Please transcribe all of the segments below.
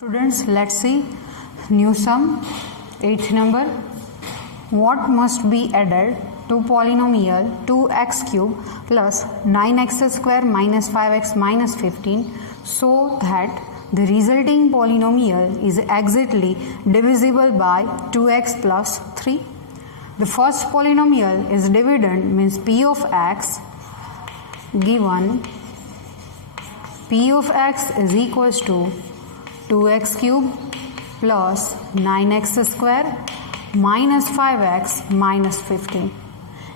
Students, let's see new sum, 8th number. What must be added to polynomial 2x cube plus 9x square minus 5x minus 15 so that the resulting polynomial is exactly divisible by 2x plus 3? The first polynomial is dividend, means p of x given p of x is equals to 2x cube plus 9x square minus 5x minus 15,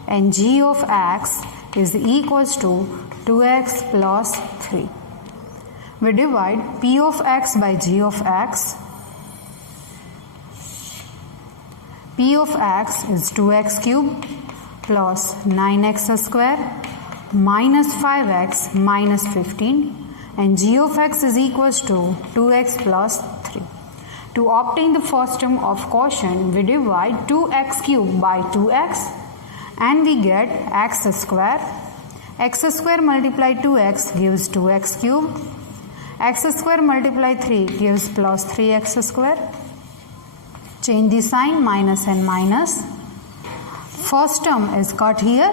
and g of x is equals to 2x plus 3. We divide p of x by g of x. P of x is 2x cube plus 9x square minus 5x minus 15, and g of x is equals to 2x plus 3. To obtain the first term of quotient, we divide 2x cube by 2x and we get x square. X square multiplied 2x gives 2x cube. X square multiplied 3 gives plus 3x square. Change the sign, minus and minus. First term is cut here.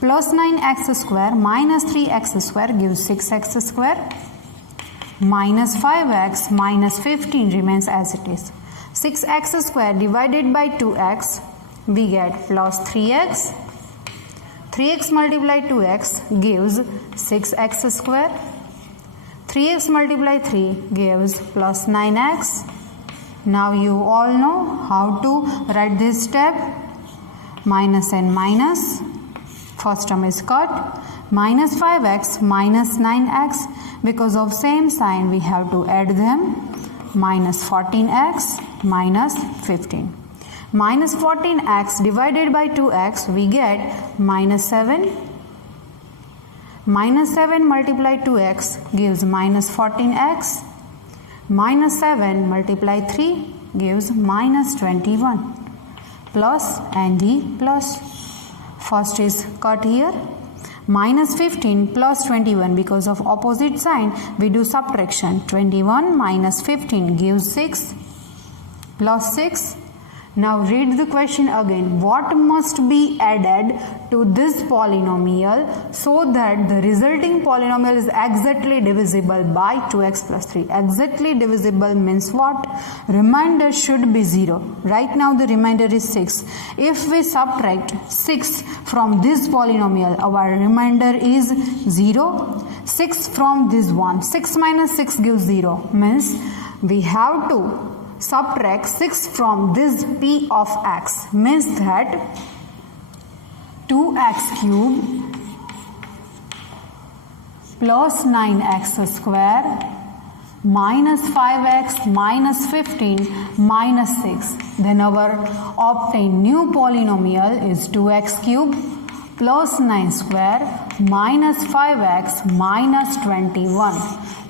Plus 9x square minus 3x square gives 6x square. Minus 5x minus 15 remains as it is. 6x square divided by 2x, we get plus 3x. 3x multiplied 2x gives 6x square. 3x multiplied 3 gives plus 9x. Now you all know how to write this step. Minus and minus. First term is cut. Minus 5x minus 9x. Because of same sign we have to add them. Minus 14x minus 15. Minus 14x divided by 2x, we get minus 7. Minus 7 multiplied 2x gives minus 14x. Minus 7 multiplied 3 gives minus 21. Plus and the plus. First is cut here. Minus 15 plus 21, because of opposite sign we do subtraction. 21 minus 15 gives 6 plus 6. Now read the question again. What must be added to this polynomial so that the resulting polynomial is exactly divisible by 2x plus 3? Exactly divisible means what? Remainder should be 0. Right now the remainder is 6. If we subtract 6 from this polynomial, our remainder is 0. 6 from this one. 6 minus 6 gives 0. Means we have to subtract 6 from this p of x, means that 2x cube plus 9x square minus 5x minus 15 minus 6. Then our obtained new polynomial is 2x cube plus 9 square minus 5x minus 21,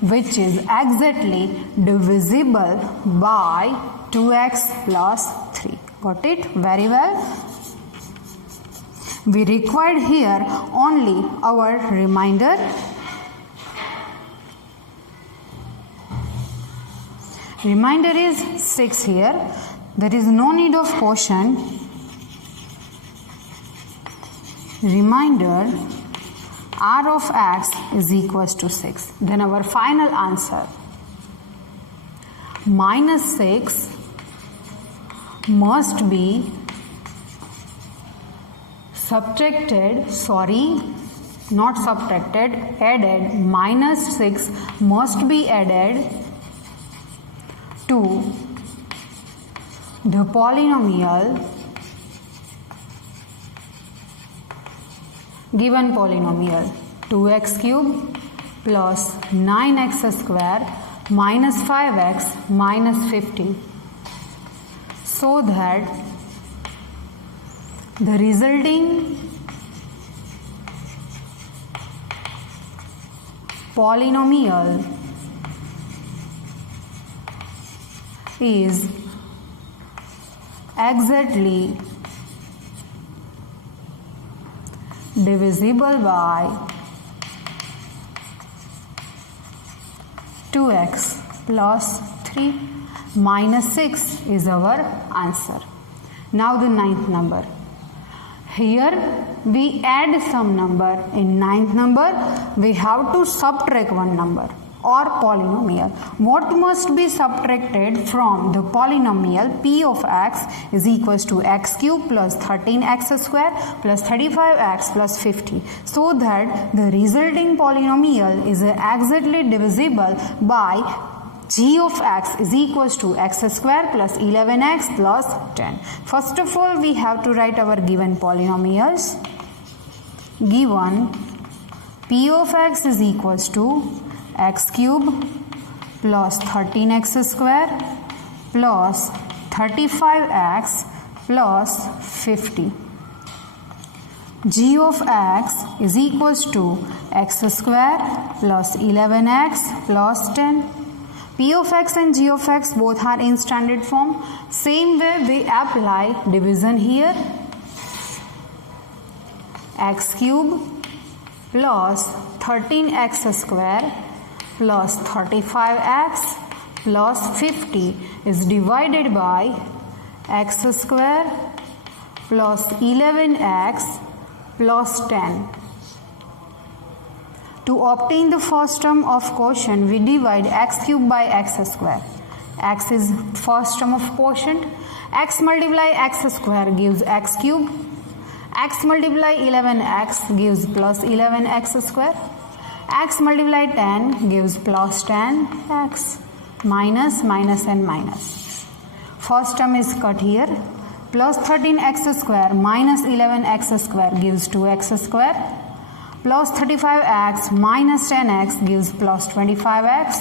which is exactly divisible by 2x plus 3. Got it? Very well. We required here only our remainder. Remainder is 6 here. There is no need of quotient. Remainder r of x is equals to 6. Then our final answer, minus 6 must be subtracted, added. Minus 6 must be added to the polynomial, given polynomial 2x cube plus 9x square minus 5x minus 15, so that the resulting polynomial is exactly divisible by 2x plus 3 minus 6 is our answer. Now the ninth number. Here we add some number. In ninth number we have to subtract one number or polynomial. What must be subtracted from the polynomial p of x is equals to x cube plus 13x square plus 35x plus 50, so that the resulting polynomial is exactly divisible by g of x is equals to x square plus 11x plus 10. First of all, we have to write our given polynomials. Given p of x is equals to x cube plus 13x square plus 35x plus 50. G of x is equals to x square plus 11x plus 10. P of x and G of x both are in standard form. Same way we apply division here. X cube plus 13x square plus 35x plus 50 is divided by x square plus 11x plus 10. To obtain the first term of quotient, we divide x cube by x square. X is first term of quotient. X multiply x square gives x cube. X multiply 11x gives plus 11x square. X multiply 10 gives plus 10x. Minus, minus and minus. First term is cut here. Plus 13x square minus 11x square gives 2x square. Plus 35x minus 10x gives plus 25x.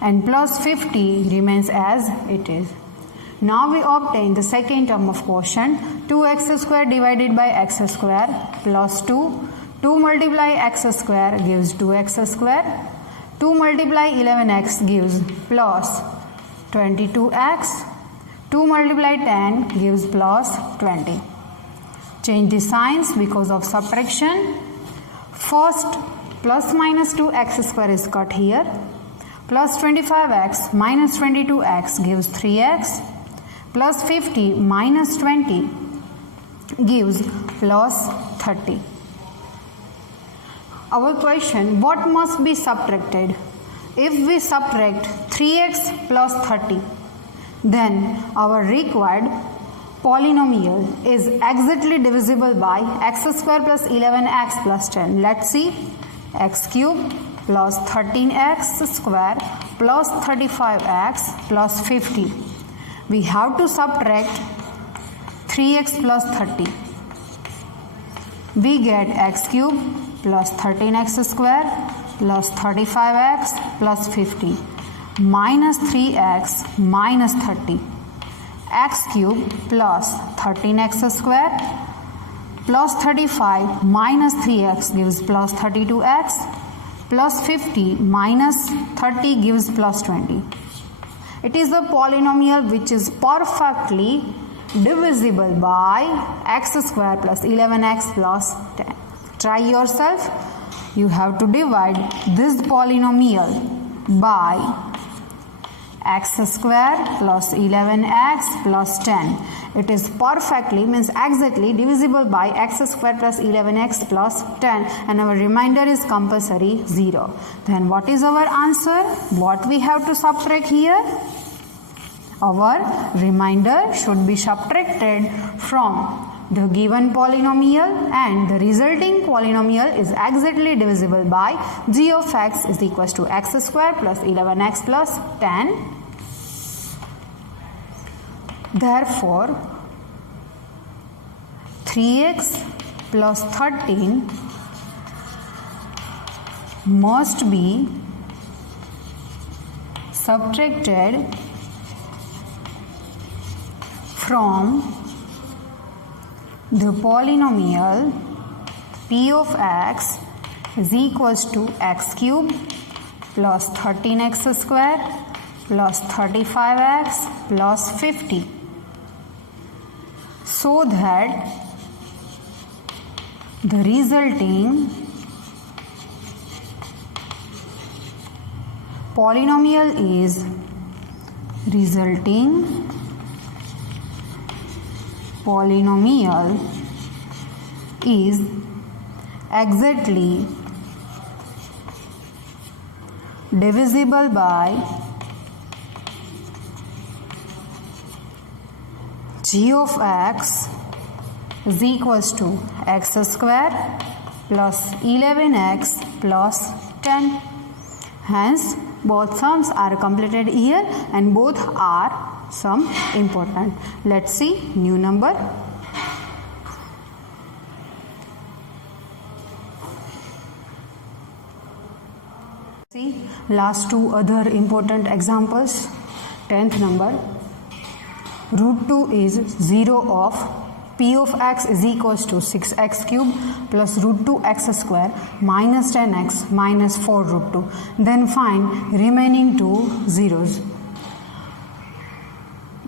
And plus 50 remains as it is. Now we obtain the second term of quotient. 2x square divided by x square plus 2. 2 multiply x square gives 2x square. 2 multiply 11x gives plus 22x. 2 multiply 10 gives plus 20. Change the signs because of subtraction. First, plus minus 2x square is cut here. Plus 25x minus 22x gives 3x. Plus 50 minus 20 gives plus 30. Our question, what must be subtracted? If we subtract 3x plus 30, then our required polynomial is exactly divisible by x square plus 11x plus 10. Let's see. X cube plus 13x square plus 35x plus 50. We have to subtract 3x plus 30. We get x cube plus 13x square plus 35x plus 50 minus 3x minus 30. X cube plus 13x square plus 35 minus 3x gives plus 32x plus 50 minus 30 gives plus 20. It is the polynomial which is perfectly divisible by x square plus 11x plus 10. Try yourself. You have to divide this polynomial by x square plus 11x plus 10. It is perfectly, means exactly divisible by x square plus 11x plus 10, and our remainder is compulsory 0. Then what is our answer? What we have to subtract here? Our remainder should be subtracted from the given polynomial, and the resulting polynomial is exactly divisible by g of x is equals to x square plus 11x plus 10. Therefore, 3x plus 13 must be subtracted from the polynomial p of x is equals to x cube plus 13x square plus 35x plus 50, so that the resulting polynomial is exactly divisible by g of x is equals to x square plus 11x plus 10. Hence, both sums are completed here and both are sum important. Let's see new number. See last two other important examples. 10th number. Root 2 is 0 of p of x is equals to 6x cube plus root 2 x square minus 10x minus 4 root 2. Then find remaining two zeros.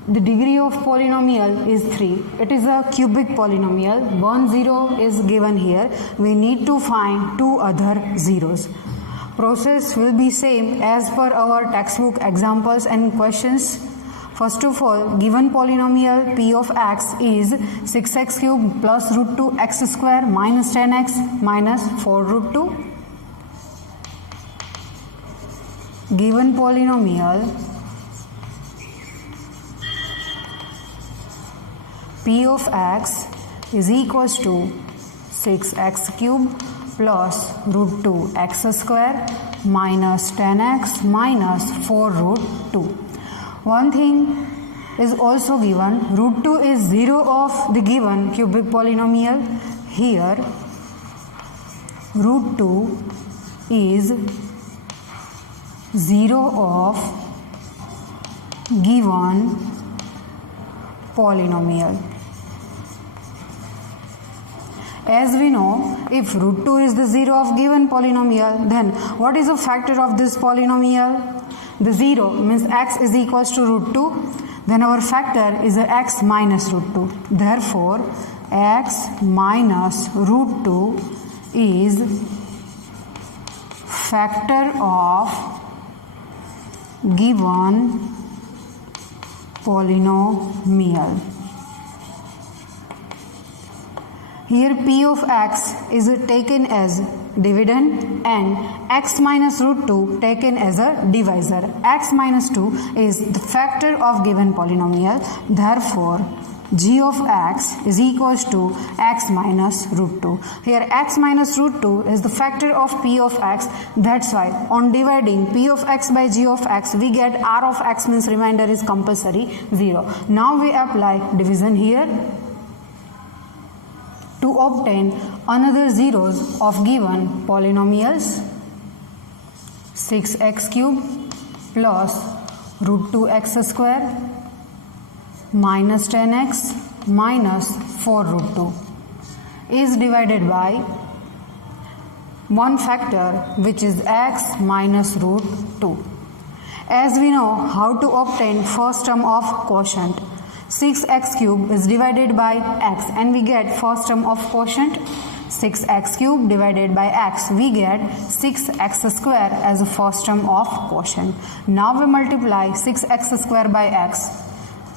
The degree of polynomial is 3. It is a cubic polynomial. 1 0 is given here. We need to find two other zeros. Process will be same as per our textbook examples and questions. First of all, given polynomial p of x is 6x cube plus root 2 x square minus 10x minus 4 root 2. Given polynomial p of x is equals to 6x cube plus root 2 x square minus 10x minus 4 root 2. One thing is also given, root 2 is 0 of the given cubic polynomial. Here root 2 is 0 of given polynomial. As we know, if root 2 is the 0 of given polynomial, then what is the factor of this polynomial? The 0 means x is equals to root 2. Then our factor is x minus root 2. Therefore, x minus root 2 is factor of given polynomial. Here p of x is taken as dividend and x minus root 2 taken as a divisor. X minus 2 is the factor of given polynomial. Therefore, g of x is equals to x minus root 2. Here x minus root 2 is the factor of p of x. That's why on dividing p of x by g of x, we get r of x means remainder is compulsory 0. Now we apply division here to obtain another zeros of given polynomials. 6x cube plus root 2 x square minus 10x minus 4 root 2 is divided by one factor which is x minus root 2. As we know how to obtain first term of quotient, 6x cube is divided by x and we get first term of quotient. 6x cube divided by x, we get 6x square as a first term of quotient. Now we multiply 6x square by x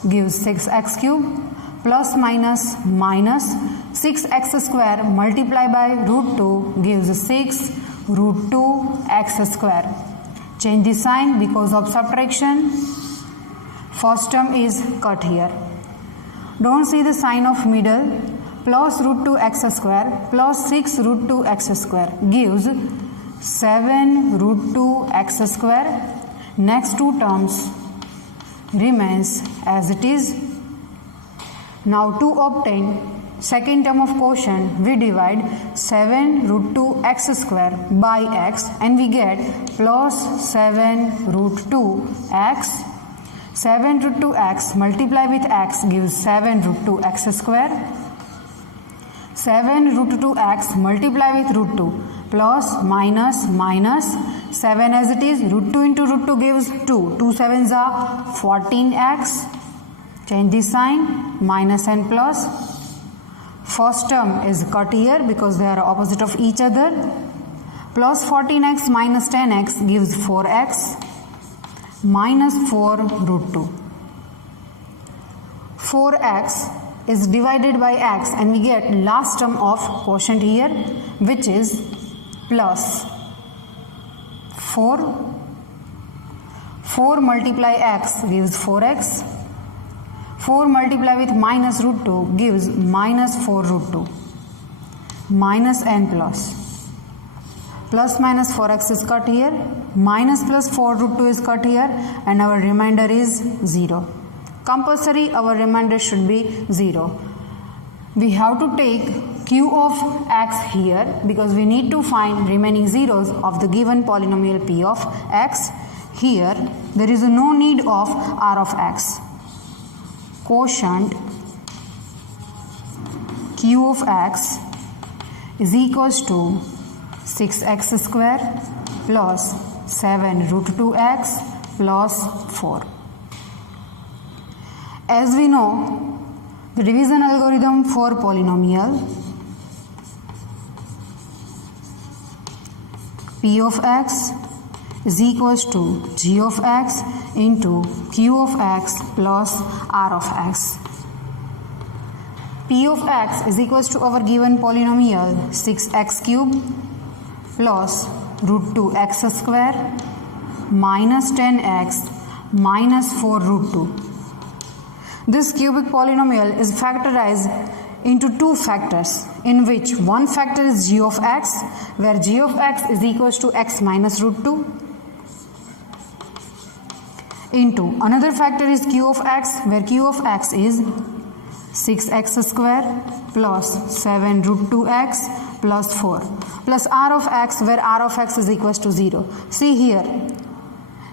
gives 6x cube plus minus minus 6x square multiplied by root 2 gives 6 root 2 x square. Change the sign because of subtraction. First term is cut here. Don't see the sign of middle. Plus root 2 x square plus 6 root 2 x square gives 7 root 2 x square. Next two terms remains as it is. Now to obtain second term of quotient, we divide 7 root 2 x square by x and we get plus 7 root 2 x. 7 root 2 x multiply with x gives 7 root 2 x square. 7 root 2 x multiply with root 2 plus minus minus 7 as it is. Root 2 into root 2 gives 2. 2 sevens are 14x. Change the sign, minus and plus. First term is cut here because they are opposite of each other. Plus 14x minus 10x gives 4x. minus 4 root 2. 4x is divided by x and we get last term of quotient here, which is plus 4. 4 multiply x gives 4x. 4 multiply with minus root 2 gives minus 4 root 2. Minus and plus. Plus minus 4x is cut here. Minus plus 4 root 2 is cut here. And our remainder is 0. Compulsory our remainder should be 0. We have to take q of x here because we need to find remaining zeros of the given polynomial p of x. Here there is no need of r of x. Quotient q of x is equals to 6x square plus 7 root 2x plus 4. As we know, the division algorithm for polynomial p of x is equals to g of x into q of x plus r of x. P of x is equals to our given polynomial 6x cube plus root 2x square minus 10x minus 4 root 2. This cubic polynomial is factorized into two factors, in which one factor is g of x, where g of x is equals to x minus root 2, into another factor is q of x, where q of x is 6x square plus 7 root 2x plus 4 plus r of x, where r of x is equals to 0. See here,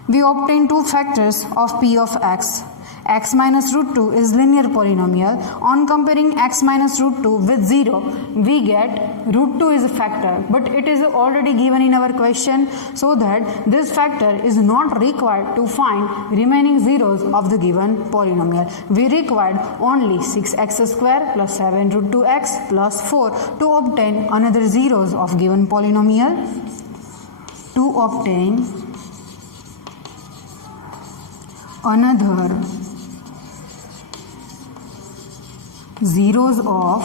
we obtain two factors of p of x. X minus root 2 is linear polynomial. On comparing x minus root 2 with 0, we get root 2 is a factor, but it is already given in our question, so that this factor is not required to find remaining zeros of the given polynomial. We required only 6x square plus 7 root 2x plus 4 to obtain another zeros of given polynomial. To obtain another zeros of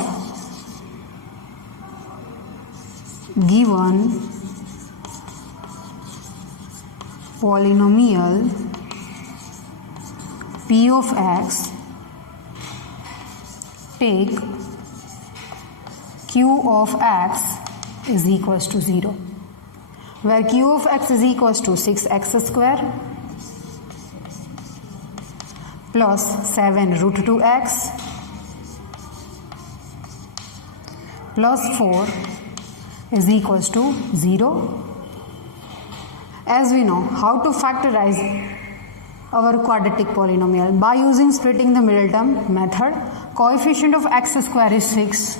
given polynomial p of x, take q of x is equals to 0, where q of x is equals to 6x square plus 7 root 2x plus 4 is equals to 0. As we know how to factorize our quadratic polynomial by using splitting the middle term method. Coefficient of x square is 6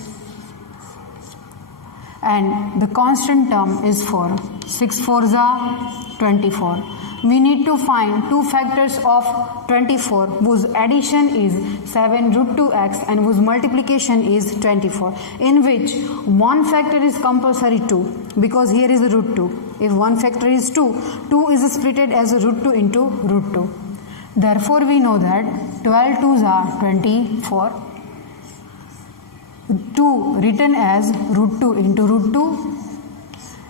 and the constant term is 4. 6 4s are 24. We need to find two factors of 24 whose addition is 7 root 2x and whose multiplication is 24, in which one factor is compulsory 2 because here is root 2. If one factor is 2, 2 is splitted as root 2 into root 2. Therefore, we know that 12 2s are 24. 2 written as root 2 into root 2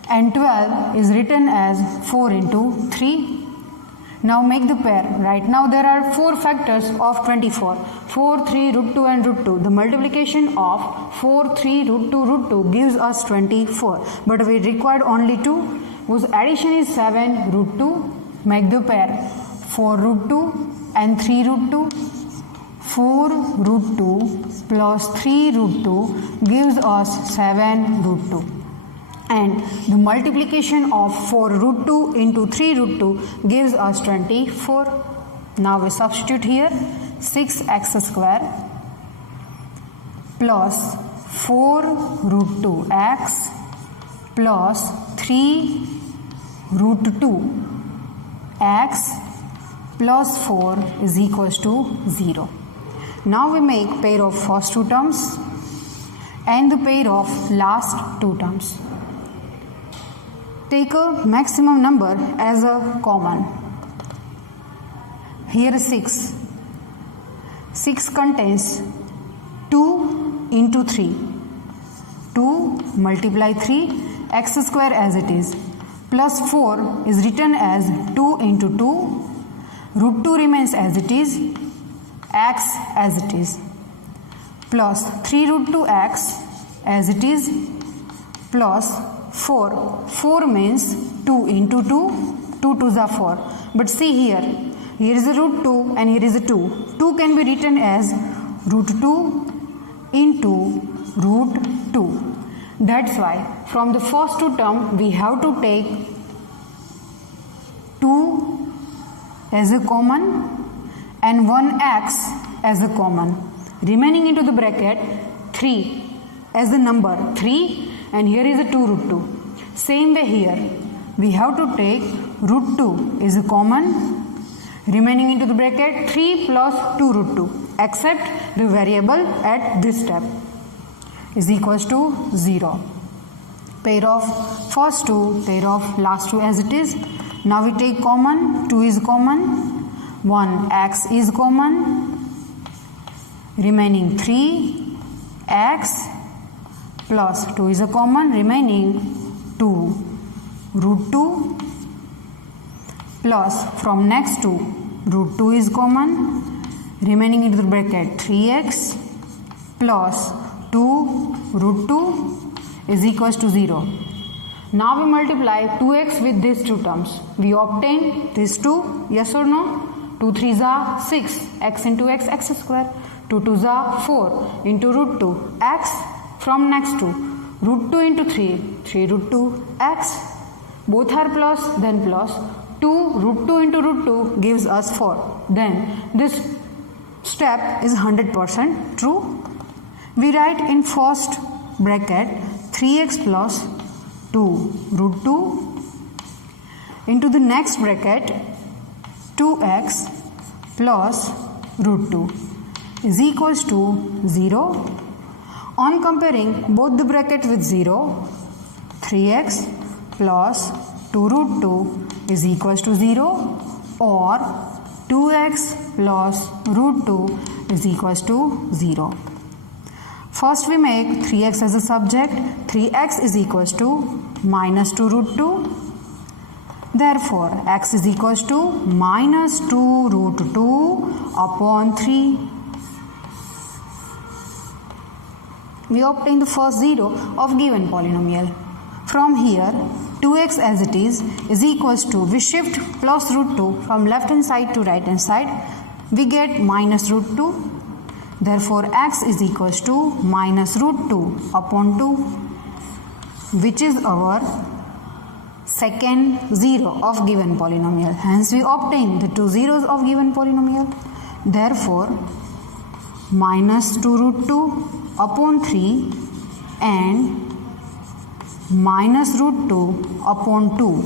and 12 is written as 4 into 3. Now make the pair. Right now there are 4 factors of 24. 4, 3, root 2 and root 2. The multiplication of 4, 3, root 2 gives us 24. But we required only 2 whose addition is 7 root 2. Make the pair. 4 root 2 and 3 root 2. 4 root 2 plus 3 root 2 gives us 7 root 2. And the multiplication of 4 root 2 into 3 root 2 gives us 24. Now we substitute here 6x square plus 4 root 2x plus 3 root 2x plus 4 is equals to 0. Now we make pair of first two terms and the pair of last two terms. Take a maximum number as a common. here 6. 6 contains 2 into 3. 2 multiply 3, x square as it is, plus 4 is written as 2 into 2, root 2 remains as it is, x as it is, plus 3 root 2 x as it is, plus 4. 4 means 2 into 2, 2 2s are 4. But see here is a root 2 and here is a 2. 2 can be written as root 2 into root 2. That's why from the first two term we have to take 2 as a common and 1x as a common. Remaining into the bracket 3 as the number 3 and here is a 2 root 2. Same way here we have to take root 2 is a common. Remaining into the bracket 3 plus 2 root 2 except the variable at this step is equals to 0. Pair of first two, pair of last two as it is. Now we take common, 2 is common, 1x is common, remaining 3x plus 2 is a common, remaining 2 root 2 plus from next to root 2 is common, remaining into the bracket 3x plus 2 root 2 is equals to 0. Now we multiply 2x with these two terms. We obtain these two, yes or no? 2 3s are 6, x into x, x square. 2 2s are 4 into root 2, x from next to root 2 into 3, 3 root 2, x. Both are plus, then plus. 2 root 2 into root 2 gives us 4. Then this step is 100% true. We write in first bracket 3x plus 2 root 2 into the next bracket 2x plus root 2 is equals to 0. On comparing both the bracket with 0, 3x plus 2 root 2 is equals to 0 or 2x plus root 2 is equals to 0. First we make 3x as a subject. 3x is equals to minus 2 root 2. Therefore, x is equals to minus 2 root 2 upon 3. We obtain the first 0 of given polynomial. From here, 2x as it is equals to, we shift plus root 2 from left hand side to right hand side. We get minus root 2. Therefore, x is equals to minus root 2 upon 2, which is our second 0 of given polynomial. Hence, we obtain the two zeros of given polynomial. Therefore, minus 2 root 2 upon 3 and minus root 2 upon 2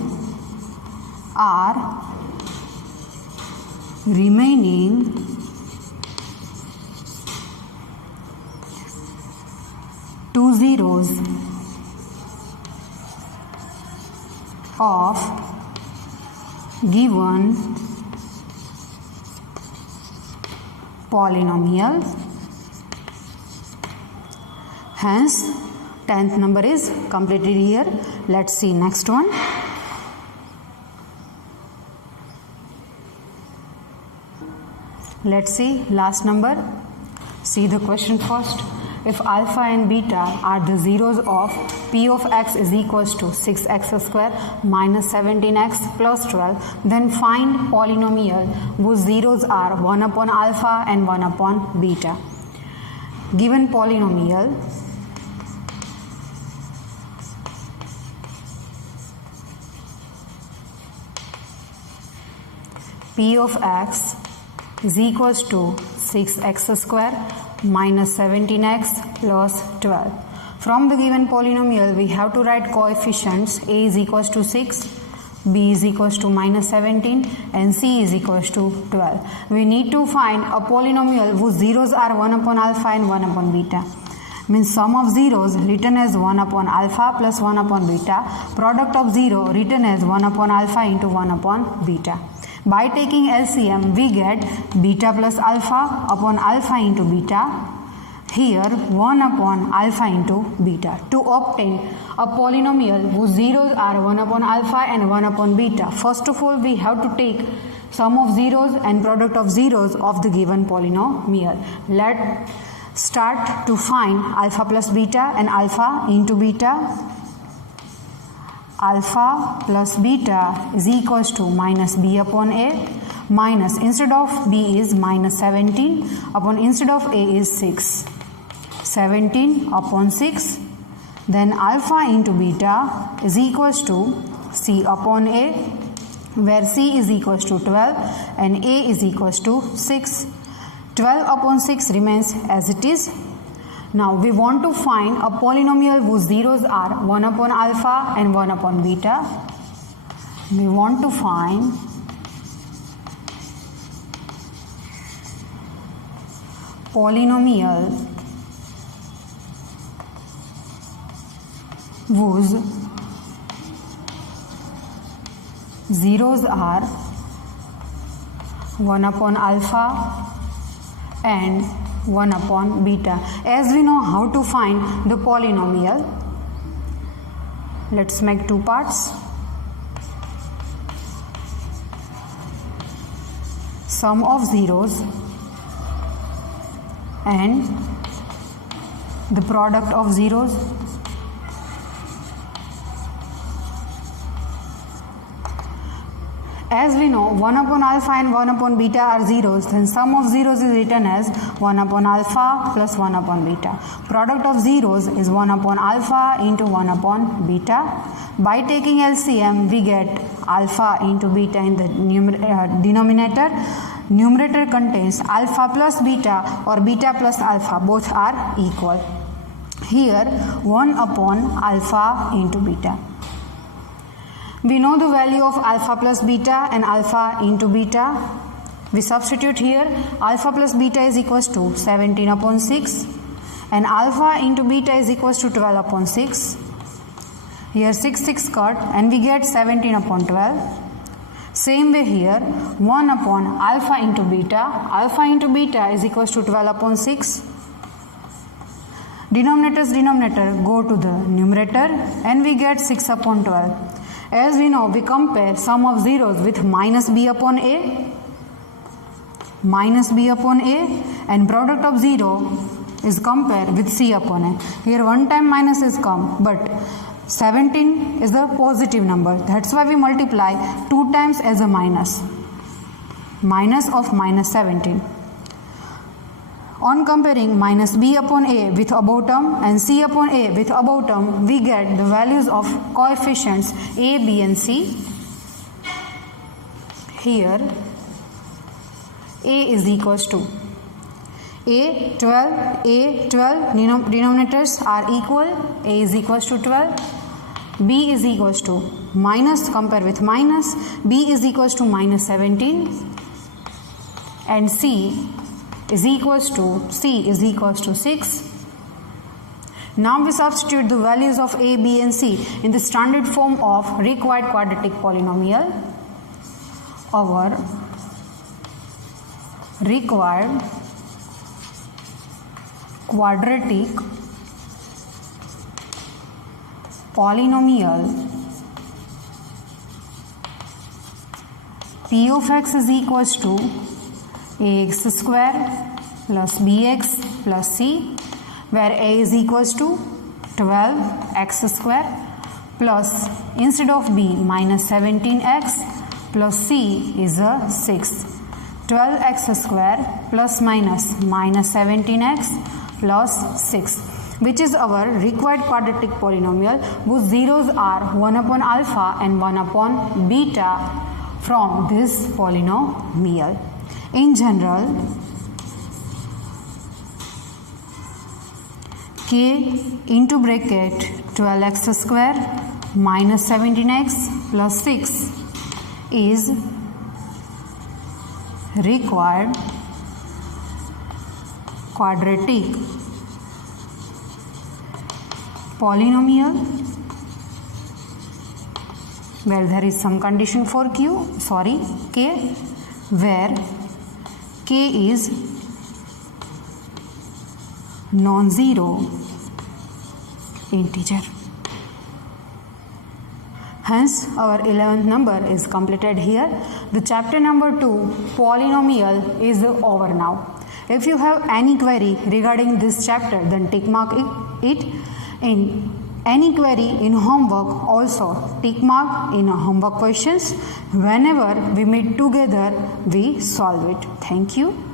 are remaining two zeros of given polynomial. Hence, 10th number is completed here. Let's see next one. Let's see last number. See the question first. If alpha and beta are the zeros of p of x is equals to 6x square minus 17x plus 12, then find polynomial whose zeros are 1 upon alpha and 1 upon beta. Given polynomial p of x is equals to 6x square minus 17x plus 12. From the given polynomial, we have to write coefficients. A is equals to 6, B is equals to minus 17 and C is equals to 12. We need to find a polynomial whose zeros are 1 upon alpha and 1 upon beta. Means sum of zeros written as 1 upon alpha plus 1 upon beta. Product of 0 written as 1 upon alpha into 1 upon beta. By taking LCM, we get beta plus alpha upon alpha into beta. Here 1 upon alpha into beta. To obtain a polynomial whose zeros are 1 upon alpha and 1 upon beta, first of all we have to take sum of zeros and product of zeros of the given polynomial. Let's start to find alpha plus beta and alpha into beta. Alpha plus beta is equals to minus b upon a, minus instead of b is minus 17 upon instead of a is 6. 17 upon 6, then alpha into beta is equals to c upon a, where c is equals to 12 and a is equals to 6. 12 upon 6 remains as it is. Now we want to find a polynomial whose zeros are 1 upon alpha and 1 upon beta. We want to find polynomial whose zeros are 1 upon alpha and 1 upon beta. As we know how to find the polynomial, let's make two parts. Sum of zeros and the product of zeros. As we know 1 upon alpha and 1 upon beta are zeros, then sum of zeros is written as 1 upon alpha plus 1 upon beta. Product of zeros is 1 upon alpha into 1 upon beta. By taking LCM, we get alpha into beta in the denominator. Numerator contains alpha plus beta or beta plus alpha, both are equal. Here 1 upon alpha into beta. We know the value of alpha plus beta and alpha into beta. We substitute here. Alpha plus beta is equals to 17 upon 6 and alpha into beta is equals to 12 upon 6. Here 6 cut and we get 17 upon 12. Same way here 1 upon alpha into beta. Alpha into beta is equals to 12 upon 6. Denominator go to the numerator and we get 6 upon 12. As we know, we compare sum of zeros with minus b upon a, and product of 0 is compared with c upon a. Here one time minus is come, but 17 is the positive number. That's why we multiply 2 times as a minus of minus 17. On comparing minus b upon a with above term and c upon a with above term, we get the values of coefficients a, b and c. Here a is equals to a 12, denominators are equal, a is equals to 12, b is equals to minus, compare with minus, b is equals to minus 17 and c is equals to 6. Now we substitute the values of a, b and c in the standard form of required quadratic polynomial. Our required quadratic polynomial p of x is equals to ax square plus bx plus c, where a is equals to 12x square plus instead of b minus 17x plus c is a 6. 12x square plus minus 17x plus 6, which is our required quadratic polynomial whose zeros are 1 upon alpha and 1 upon beta from this polynomial. In general, k into bracket 12x square minus 17x plus 6 is required quadratic polynomial where there is some condition for k, where k is non-zero integer. Hence, our 11th number is completed here. The chapter number 2, polynomial, is over now. If you have any query regarding this chapter, then tick mark it. In any query in homework, also tick mark in homework questions. Whenever we meet together, we solve it. Thank you.